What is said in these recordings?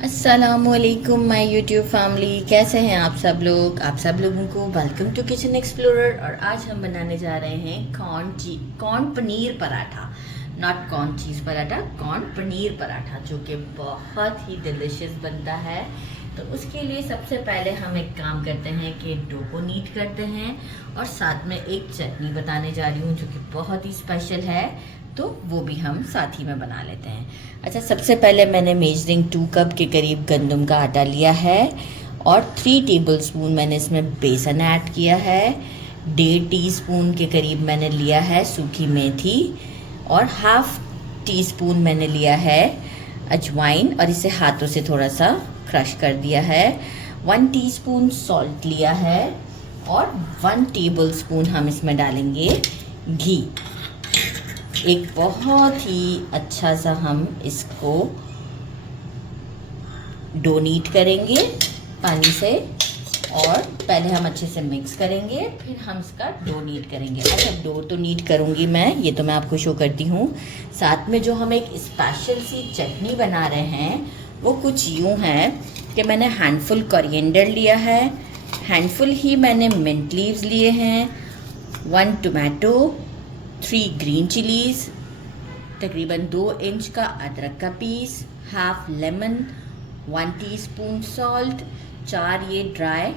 अस्सलामुअलैकुम my YouTube family, कैसे हैं आप सब लोग। आप सब लोगों को वेलकम टू किचन एक्सप्लोरर। और आज हम बनाने जा रहे हैं corn paneer paratha, not corn cheese paratha, corn paneer paratha, जो कि बहुत ही डिलिशियस बनता है। तो उसके लिए सबसे पहले हम एक काम करते हैं कि डो को नीट करते हैं, और साथ में एक चटनी बताने जा रही हूँ जो कि बहुत ही स्पेशल है, तो वो भी हम साथ ही में बना लेते हैं। अच्छा, सबसे पहले मैंने मेजरिंग 2 कप के करीब गंदम का आटा लिया है, और 3 टेबलस्पून मैंने इसमें बेसन ऐड किया है। 1.5 टीस्पून के करीब मैंने लिया है सूखी मेथी, और 1/2 टीस्पून मैंने लिया है अजवाइन, और इसे हाथों से थोड़ा सा क्रश कर दिया है। 1 टीस्पून सॉल्ट लिया है, और 1 टेबलस्पून हम इसमें डालेंगे घी। एक बहुत ही अच्छा सा हम इसको डो नीट करेंगे पानी से, और पहले हम अच्छे से मिक्स करेंगे, फिर हम इसका डो नीट करेंगे। अच्छा, डो तो नीट करूँगी मैं, ये तो मैं आपको शो करती हूँ। साथ में जो हम एक स्पेशल सी चटनी बना रहे हैं वो कुछ यूँ है कि मैंने हैंडफुल कोरिएंडर लिया है, हैंडफुल ही मैंने मिंट लीव्स लिए हैं, 1 टोमेटो, 3 ग्रीन चिलीज़, तकरीबन 2 इंच का अदरक का पीस, 1/2 लेमन, 1 टीस्पून सॉल्ट, 4 ये ड्राई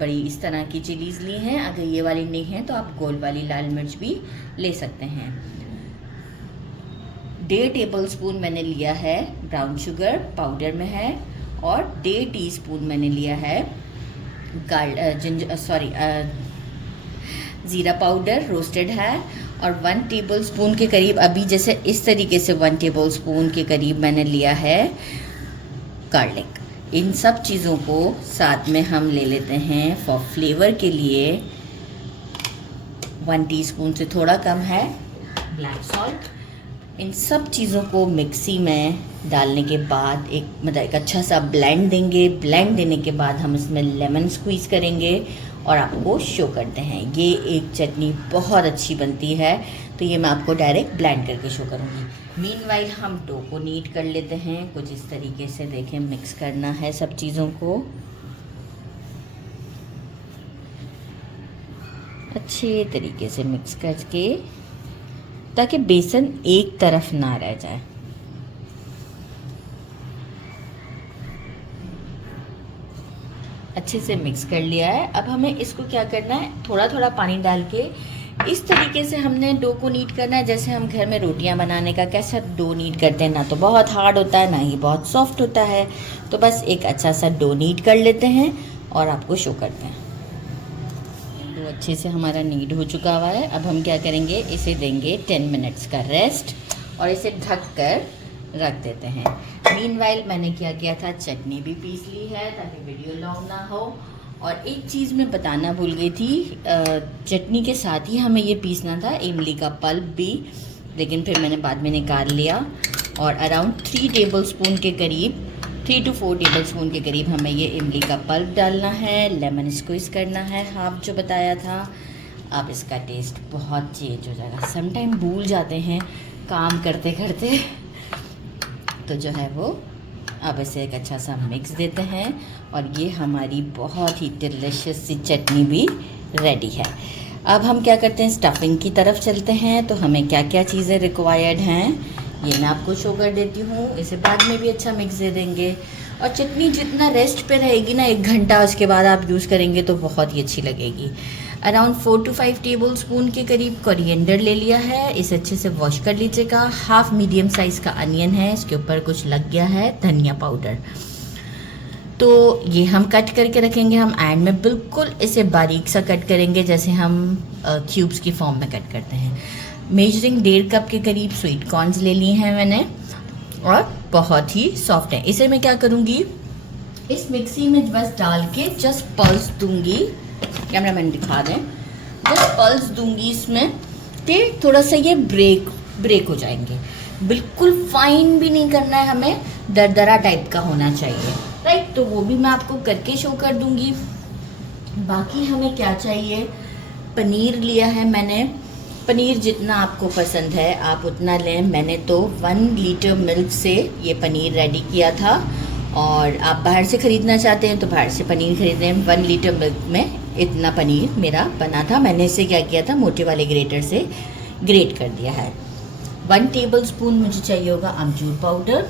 बड़ी इस तरह की चिलीज़ ली हैं। अगर ये वाली नहीं है तो आप गोल वाली लाल मिर्च भी ले सकते हैं। 1.5 टेबलस्पून मैंने लिया है ब्राउन शुगर, पाउडर में है, और 1.5 टीस्पून मैंने लिया है ज़ीरा पाउडर रोस्टेड है, और 1 टेबलस्पून के करीब, अभी जैसे इस तरीके से 1 टेबलस्पून के करीब मैंने लिया है गार्लिक। इन सब चीज़ों को साथ में हम ले लेते हैं फॉर फ्लेवर के लिए। 1 टीस्पून से थोड़ा कम है ब्लैक सॉल्ट। इन सब चीज़ों को मिक्सी में डालने के बाद एक अच्छा सा ब्लेंड देंगे। ब्लेंड देने के बाद हम इसमें लेमन स्क्वीज़ करेंगे और आपको शो करते हैं। ये एक चटनी बहुत अच्छी बनती है, तो ये मैं आपको डायरेक्ट ब्लेंड करके शो करूँगी। मीनवाइल हम डो को नीट कर लेते हैं कुछ इस तरीके से। देखें, मिक्स करना है सब चीज़ों को अच्छे तरीके से मिक्स करके, ताकि बेसन एक तरफ ना रह जाए। अच्छे से मिक्स कर लिया है। अब हमें इसको क्या करना है, थोड़ा थोड़ा पानी डाल के इस तरीके से हमने डो को नीट करना है, जैसे हम घर में रोटियां बनाने का कैसा डो नीट करते हैं। ना तो बहुत हार्ड होता है, ना ही बहुत सॉफ्ट होता है। तो बस एक अच्छा सा डो नीट कर लेते हैं और आपको शो करते हैं। डो अच्छे से हमारा नीट हो चुका हुआ है। अब हम क्या करेंगे, इसे देंगे 10 मिनट्स का रेस्ट, और इसे ढक कर रख देते हैं। मीनवाइल मैंने क्या किया था, चटनी भी पीस ली है ताकि वीडियो लॉन्ग ना हो। और एक चीज़ मैं बताना भूल गई थी, चटनी के साथ ही हमें ये पीसना था इमली का पल्प भी, लेकिन फिर मैंने बाद में निकाल लिया। और अराउंड 3 टेबलस्पून के करीब, 3 to 4 टेबलस्पून के करीब हमें ये इमली का पल्प डालना है। लेमन स्क्वीज़ करना है, हाफ जो बताया था। अब इसका टेस्ट बहुत चेंज हो जाएगा। समटाइम भूल जाते हैं काम करते करते, तो जो है वो अब इसे एक अच्छा सा मिक्स देते हैं, और ये हमारी बहुत ही डिलिशियस सी चटनी भी रेडी है। अब हम क्या करते हैं, स्टफिंग की तरफ चलते हैं। तो हमें क्या क्या चीज़ें रिक्वायर्ड हैं ये मैं आपको शो कर देती हूँ। इसे बाद में भी अच्छा मिक्स दे देंगे। और चटनी जितना रेस्ट पे रहेगी ना 1 घंटा, उसके बाद आप यूज़ करेंगे तो बहुत ही अच्छी लगेगी। अराउंड 4 to 5 टेबलस्पून के करीब कोरिएंडर ले लिया है, इसे अच्छे से वॉश कर लीजिएगा। 1/2 मीडियम साइज़ का अनियन है, इसके ऊपर कुछ लग गया है, धनिया पाउडर। तो ये हम कट करके रखेंगे। हम एंड में बिल्कुल इसे बारीक सा कट करेंगे, जैसे हम क्यूब्स की फॉर्म में कट करते हैं। मेजरिंग 1.5 कप के करीब स्वीट कॉर्न्स ले लिए हैं मैंने, और बहुत ही सॉफ्ट है। इसे मैं क्या करूँगी, इस मिक्सी में बस डाल के जस्ट पल्स दूंगी। कैमरा मैन दिखा दें, जस्ट पल्स दूंगी इसमें, कि थोड़ा सा ये ब्रेक हो जाएंगे। बिल्कुल फाइन भी नहीं करना है हमें, दरदरा टाइप का होना चाहिए, राइट। तो वो भी मैं आपको करके शो कर दूंगी। बाकी हमें क्या चाहिए, पनीर लिया है मैंने। पनीर जितना आपको पसंद है आप उतना लें। मैंने तो 1 लीटर मिल्क से ये पनीर रेडी किया था, और आप बाहर से ख़रीदना चाहते हैं तो बाहर से पनीर खरीदें। 1 लीटर मिल्क में इतना पनीर मेरा बना था। मैंने इसे क्या किया था, मोटे वाले ग्रेटर से ग्रेट कर दिया है। 1 टेबलस्पून मुझे चाहिए होगा amchur powder,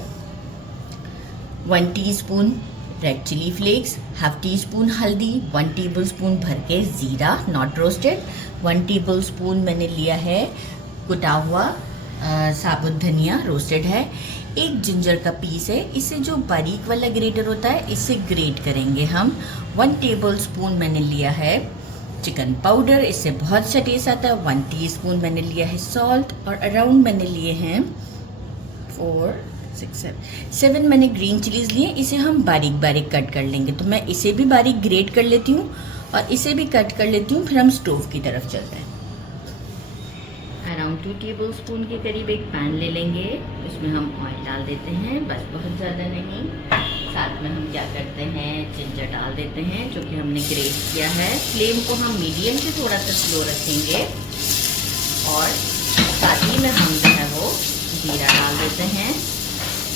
1 teaspoon red chilli flakes, half teaspoon हल्दी, 1 टेबलस्पून भर के ज़ीरा नॉट रोस्टेड, 1 टेबलस्पून मैंने लिया है कुटा हुआ साबुत धनिया रोस्टेड है, 1 जिंजर का पीस है। इसे जो बारीक वाला ग्रेटर होता है इससे ग्रेट करेंगे हम। 1 टेबलस्पून मैंने लिया है चिकन पाउडर, इससे बहुत अच्छा टेस्ट आता है। 1 टीस्पून मैंने लिया है सॉल्ट और अराउंड मैंने लिए हैं 4 6 7 मैंने ग्रीन चिलीज़ लिए। इसे हम बारीक बारीक कट कर लेंगे, तो मैं इसे भी बारीक ग्रेट कर लेती हूँ और इसे भी कट कर लेती हूँ। फिर हम स्टोव की तरफ चलते हैं। अराउंड 2 टेबलस्पून के करीब एक पैन ले लेंगे, उसमें हम ऑयल डाल देते हैं, बस बहुत ज़्यादा नहीं। साथ में हम क्या करते हैं, जिंजर डाल देते हैं जो कि हमने ग्रेट किया है। फ्लेम को हम मीडियम से थोड़ा सा स्लो रखेंगे और साथ ही में हम जो है वो जीरा डाल देते हैं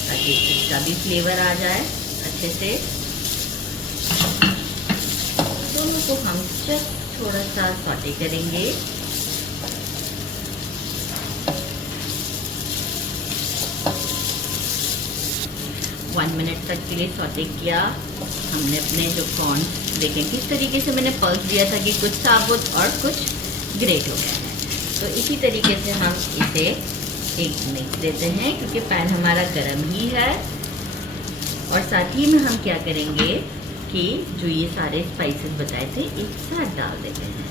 ताकि इसका भी फ्लेवर आ जाए अच्छे से। दोनों को हम जस्ट थोड़ा सा सॉटे करेंगे। वन मिनट तक के लिए सॉटे किया हमने। अपने जो कॉर्न देखें किस तरीके से मैंने पल्स दिया था कि कुछ साबुत और कुछ ग्रेट हो गया है, तो इसी तरीके से हम इसे एक मिक्स देते हैं क्योंकि पैन हमारा गर्म ही है। और साथ ही में हम क्या करेंगे कि जो ये सारे स्पाइसेस बताए थे एक साथ डाल देते हैं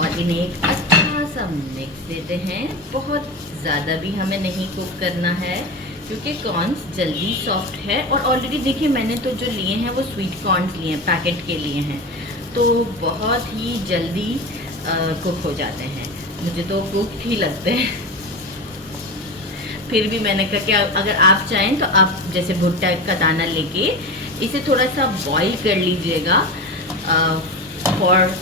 और इन्हें एक अच्छा सा मिक्स देते हैं। बहुत ज़्यादा भी हमें नहीं कुक करना है क्योंकि कॉर्न्स जल्दी सॉफ्ट है। और ऑलरेडी देखिए मैंने तो जो लिए हैं वो स्वीट कॉर्न्स लिए हैं, पैकेट के लिए हैं, तो बहुत ही जल्दी कुक हो जाते हैं। मुझे तो कुक ही लगते हैं। फिर भी मैंने कहा कि अगर आप चाहें तो आप जैसे भुट्टा का दाना लेके इसे थोड़ा सा बॉईल कर लीजिएगा फॉर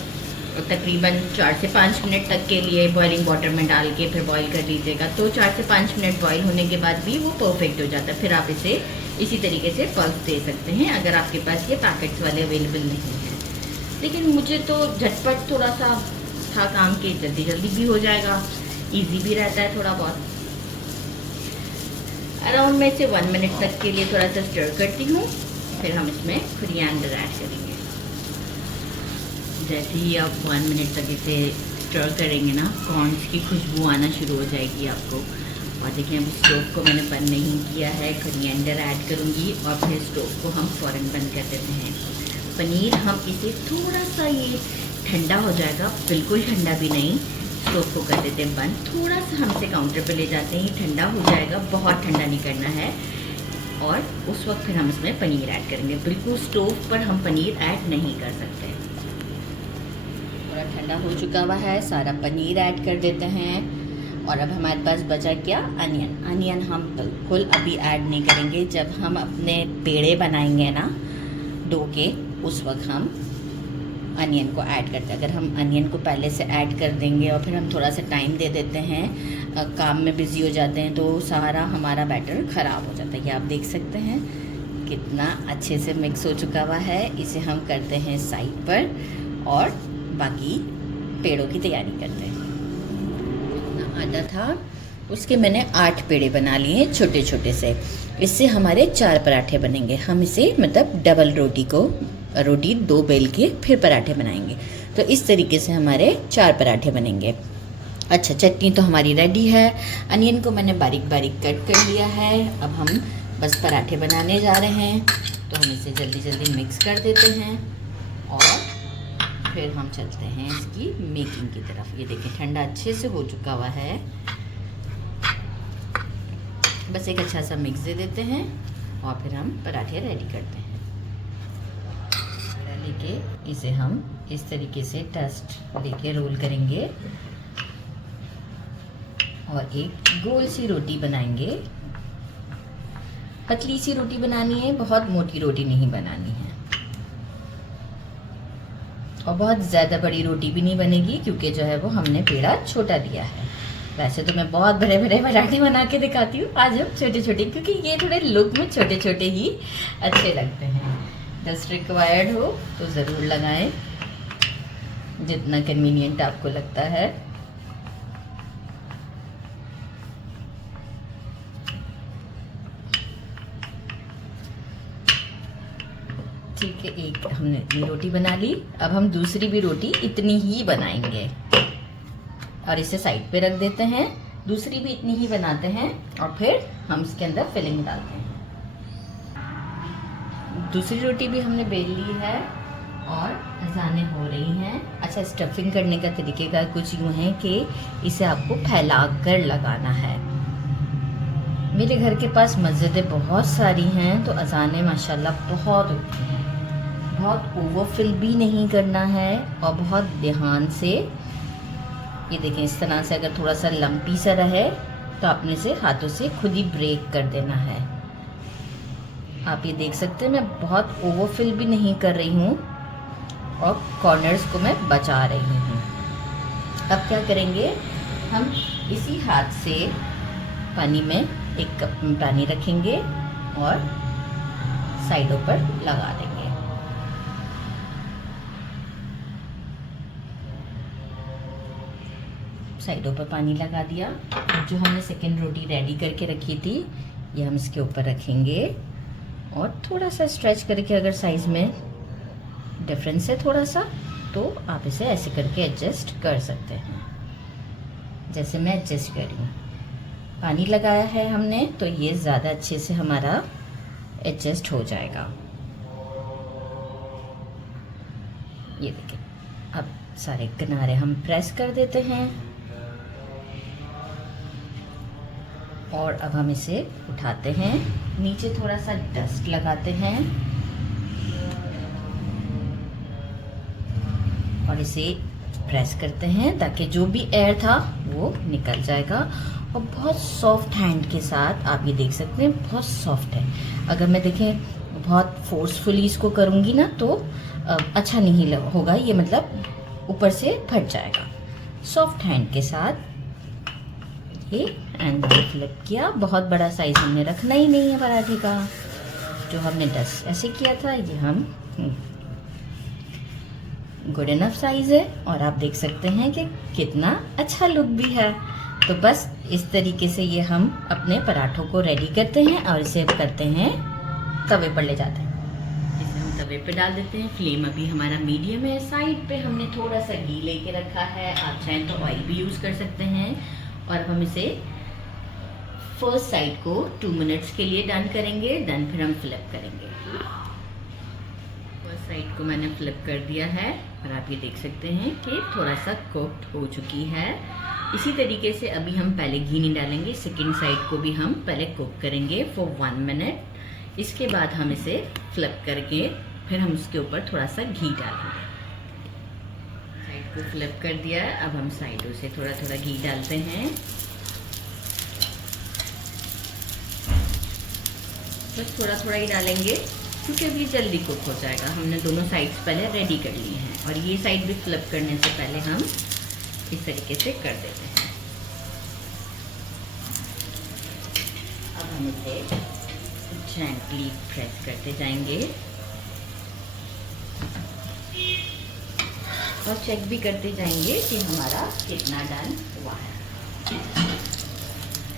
तकरीबन 4 से 5 मिनट तक के लिए बॉइलिंग वाटर में डाल के फिर बॉईल कर लीजिएगा, तो 4 से 5 मिनट बॉईल होने के बाद भी वो परफेक्ट हो जाता है। फिर आप इसे इसी तरीके से पल्स दे सकते हैं अगर आपके पास ये पैकेट्स वाले अवेलेबल नहीं हैं। लेकिन मुझे तो झटपट थोड़ा सा था काम के, जल्दी जल्दी भी हो जाएगा, इजी भी रहता है थोड़ा बहुत। अराउंड मैं इसे 1 मिनट तक के लिए थोड़ा सा स्टर करती हूँ। फिर हम इसमें कोरिएंडर ऐड करेंगे। जैसे ही आप 1 मिनट तक इसे स्टर करेंगे ना, कॉर्न्स की खुशबू आना शुरू हो जाएगी आपको। और देखिए अब स्टोव को मैंने बंद नहीं किया है, कोरिएंडर ऐड करूँगी और फिर स्टोव को हम फ़ौरन बंद कर देते हैं। पनीर हम इसे थोड़ा सा ये ठंडा हो जाएगा, बिल्कुल ठंडा भी नहीं, स्टोव को कर देते हैं बंद। थोड़ा सा हमसे काउंटर पे ले जाते हैं, ये ठंडा हो जाएगा, बहुत ठंडा नहीं करना है। और उस वक्त फिर हम इसमें पनीर ऐड करेंगे। बिल्कुल स्टोव पर हम पनीर ऐड नहीं कर सकते। थोड़ा ठंडा हो चुका हुआ है, सारा पनीर ऐड कर देते हैं। और अब हमारे पास बचा क्या, अनियन हम बिल्कुल अभी ऐड नहीं करेंगे। जब हम अपने पेड़े बनाएंगे ना डो के, उस वक्त हम अनियन को ऐड करते हैं। अगर हम अनियन को पहले से ऐड कर देंगे और फिर हम थोड़ा सा टाइम दे देते हैं, काम में बिज़ी हो जाते हैं, तो सारा हमारा बैटर ख़राब हो जाता है। ये आप देख सकते हैं कितना अच्छे से मिक्स हो चुका हुआ है। इसे हम करते हैं साइड पर और बाकी पेड़ों की तैयारी करते हैं। आटा था उसके मैंने 8 पेड़े बना लिए छोटे छोटे से। इससे हमारे 4 पराठे बनेंगे। हम इसे मतलब डबल रोटी 2 बेल के फिर पराठे बनाएंगे, तो इस तरीके से हमारे 4 पराठे बनेंगे। अच्छा, चटनी तो हमारी रेडी है। अनियन को मैंने बारीक बारीक कट कर लिया है। अब हम बस पराठे बनाने जा रहे हैं, तो हम इसे जल्दी जल्दी मिक्स कर देते हैं और फिर हम चलते हैं इसकी मेकिंग की तरफ। ये देखिए ठंडा अच्छे से हो चुका हुआ है। बस एक अच्छा सा मिक्स दे देते हैं और फिर हम पराठे रेडी करते हैं। लेके इसे हम इस तरीके से टस्ट लेके रोल करेंगे और एक गोल सी रोटी बनाएंगे। पतली सी रोटी बनानी है, बहुत मोटी रोटी नहीं बनानी है। और बहुत ज़्यादा बड़ी रोटी भी नहीं बनेगी क्योंकि जो है वो हमने पेड़ा छोटा दिया है। वैसे तो मैं बहुत बड़े बड़े पराठे बना के दिखाती हूँ, आज हम छोटे छोटे, क्योंकि ये थोड़े लुक में छोटे छोटे ही अच्छे लगते हैं। डस्ट रिक्वायर्ड हो तो ज़रूर लगाएं, जितना कन्वीनियंट आपको लगता है। ठीक है, एक हमने इतनी रोटी बना ली। अब हम दूसरी भी रोटी इतनी ही बनाएंगे और इसे साइड पे रख देते हैं। दूसरी भी इतनी ही बनाते हैं और फिर हम इसके अंदर फिलिंग डालते हैं। दूसरी रोटी भी हमने बेल ली है और अजानें हो रही हैं। अच्छा, स्टफिंग करने का तरीकेकार कुछ यूँ है कि इसे आपको फैला कर लगाना है। मेरे घर के पास मस्जिदें बहुत सारी हैं तो अजानें माशाल्लाह बहुत होती हैं। बहुत ओवरफिल भी नहीं करना है और बहुत ध्यान से, ये देखें इस तरह से अगर थोड़ा सा लंपी सा रहे तो अपने से हाथों से खुद ही ब्रेक कर देना है। आप ये देख सकते हैं मैं बहुत ओवरफिल भी नहीं कर रही हूँ और कॉर्नर्स को मैं बचा रही हूँ। अब क्या करेंगे, हम इसी हाथ से पानी में एक कप में पानी रखेंगे और साइडों पर लगा देंगे। साइडों पर पानी लगा दिया। जो हमने सेकेंड रोटी रेडी करके रखी थी ये हम इसके ऊपर रखेंगे और थोड़ा सा स्ट्रेच करके, अगर साइज़ में डिफरेंस है थोड़ा सा तो आप इसे ऐसे करके एडजस्ट कर सकते हैं, जैसे मैं एडजस्ट कर रही हूँ। पानी लगाया है हमने तो ये ज़्यादा अच्छे से हमारा एडजस्ट हो जाएगा। ये देखिए, अब सारे किनारे हम प्रेस कर देते हैं और अब हम इसे उठाते हैं, नीचे थोड़ा सा डस्ट लगाते हैं और इसे प्रेस करते हैं ताकि जो भी एयर था वो निकल जाएगा। और बहुत सॉफ्ट हैंड के साथ आप ये देख सकते हैं, बहुत सॉफ्ट है। अगर मैं देखें बहुत फोर्सफुली इसको करूँगी ना तो अच्छा नहीं होगा, ये मतलब ऊपर से फट जाएगा। सॉफ्ट हैंड के साथ ये एंड फ्लिप किया। बहुत बड़ा साइज हमने रखना ही नहीं है पराठे का, जो हमने 10 ऐसे किया था ये हम गुड इनफ साइज है। और आप देख सकते हैं कि कितना अच्छा लुक भी है। तो बस इस तरीके से ये हम अपने पराठों को रेडी करते हैं और इसे करते हैं तवे पर ले जाते हैं। इसे हम तवे पे डाल देते हैं। फ्लेम अभी हमारा मीडियम है। साइड पे हमने थोड़ा सा घी लेके रखा है, आप चाहें तो ऑयल भी यूज़ कर सकते हैं। और अब हम इसे फर्स्ट साइड को 2 मिनट्स के लिए डन करेंगे, देन फिर हम फ्लिप करेंगे। फर्स्ट साइड को मैंने फ्लिप कर दिया है और आप ये देख सकते हैं कि थोड़ा सा कुक्ड हो चुकी है। इसी तरीके से अभी हम पहले घी नहीं डालेंगे, सेकेंड साइड को भी हम पहले कुक करेंगे फॉर 1 मिनट। इसके बाद हम इसे फ्लिप करके फिर हम उसके ऊपर थोड़ा सा घी डालेंगे। साइड को फ्लिप कर दिया है, अब हम साइडों से थोड़ा थोड़ा घी डालते हैं। बस थोड़ा थोड़ा ही डालेंगे क्योंकि अभी जल्दी कुक हो जाएगा। हमने दोनों साइड्स पहले रेडी कर लिए हैं और ये साइड भी फ्लिप करने से पहले हम इस तरीके से कर देते हैं। अब हम इसे जेंटली प्रेस करते जाएंगे और चेक भी करते जाएंगे कि हमारा कितना डन हुआ है।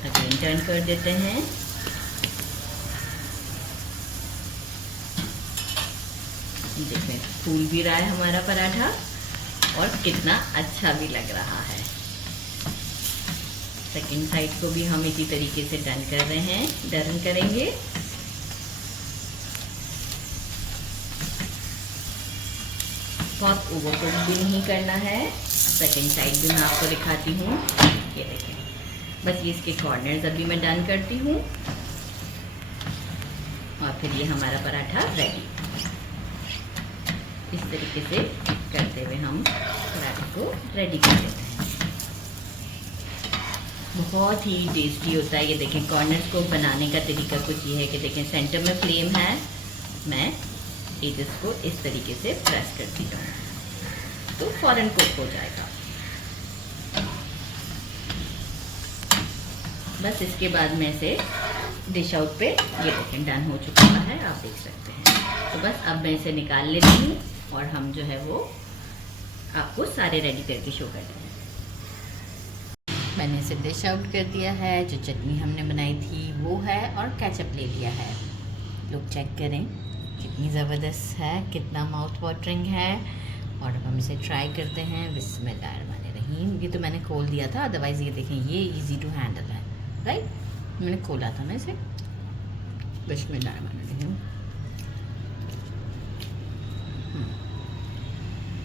अगेन टर्न कर देते हैं। देखें फूल भी रहा है हमारा पराठा और कितना अच्छा भी लग रहा है। सेकंड साइड को भी हम इसी तरीके से डन कर रहे हैं, टर्न करेंगे। बहुत ओवरकुक भी नहीं करना है। सेकंड साइड भी मैं आपको दिखाती हूँ, ये देखें। बस ये इसके कॉर्नर्स अभी मैं डन करती हूँ और फिर ये हमारा पराठा रेडी। इस तरीके से करते हुए हम पराठे को रेडी कर लेते हैं। बहुत ही टेस्टी होता है। ये देखें कॉर्नर्स को बनाने का तरीका कुछ ये है कि देखें सेंटर में फ्लेम है, मैं एजेस को इस तरीके से प्रेस करती जाऊँ तो फौरन कुक हो जाएगा। बस इसके बाद में से डिश आउट पे ये देखें डन हो चुका है, आप देख सकते हैं। तो बस अब मैं इसे निकाल लेती हूँ और हम जो है वो आपको सारे रेडी करके शो करते हैं। मैंने इसे डिश आउट कर दिया है। जो चटनी हमने बनाई थी वो है और केचप ले लिया है। लोग चेक करें कितनी ज़बरदस्त है, कितना माउथ वाटरिंग है। और अब हम इसे ट्राई करते हैं। बिस्मिल्लाहिर्रहमानिर्रहीम। ये तो मैंने खोल दिया था, अदरवाइज़ ये देखें ये इजी टू हैंडल है, राइट। मैंने खोला था ना इसे। बिस्मिल्लाहिर्रहमानिर्रहीम।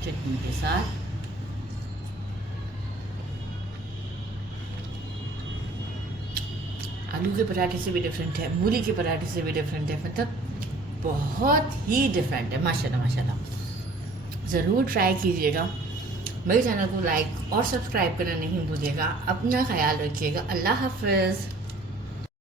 चटनी के साथ आलू के पराठे से भी डिफरेंट है, मूली के पराठे से भी डिफरेंट है, मतलब बहुत ही डिफरेंट है। माशाल्लाह माशाल्लाह। ज़रूर ट्राई कीजिएगा। मेरे चैनल को लाइक और सब्सक्राइब करना नहीं भूलिएगा। अपना ख्याल रखिएगा। अल्लाह हाफ़िज़।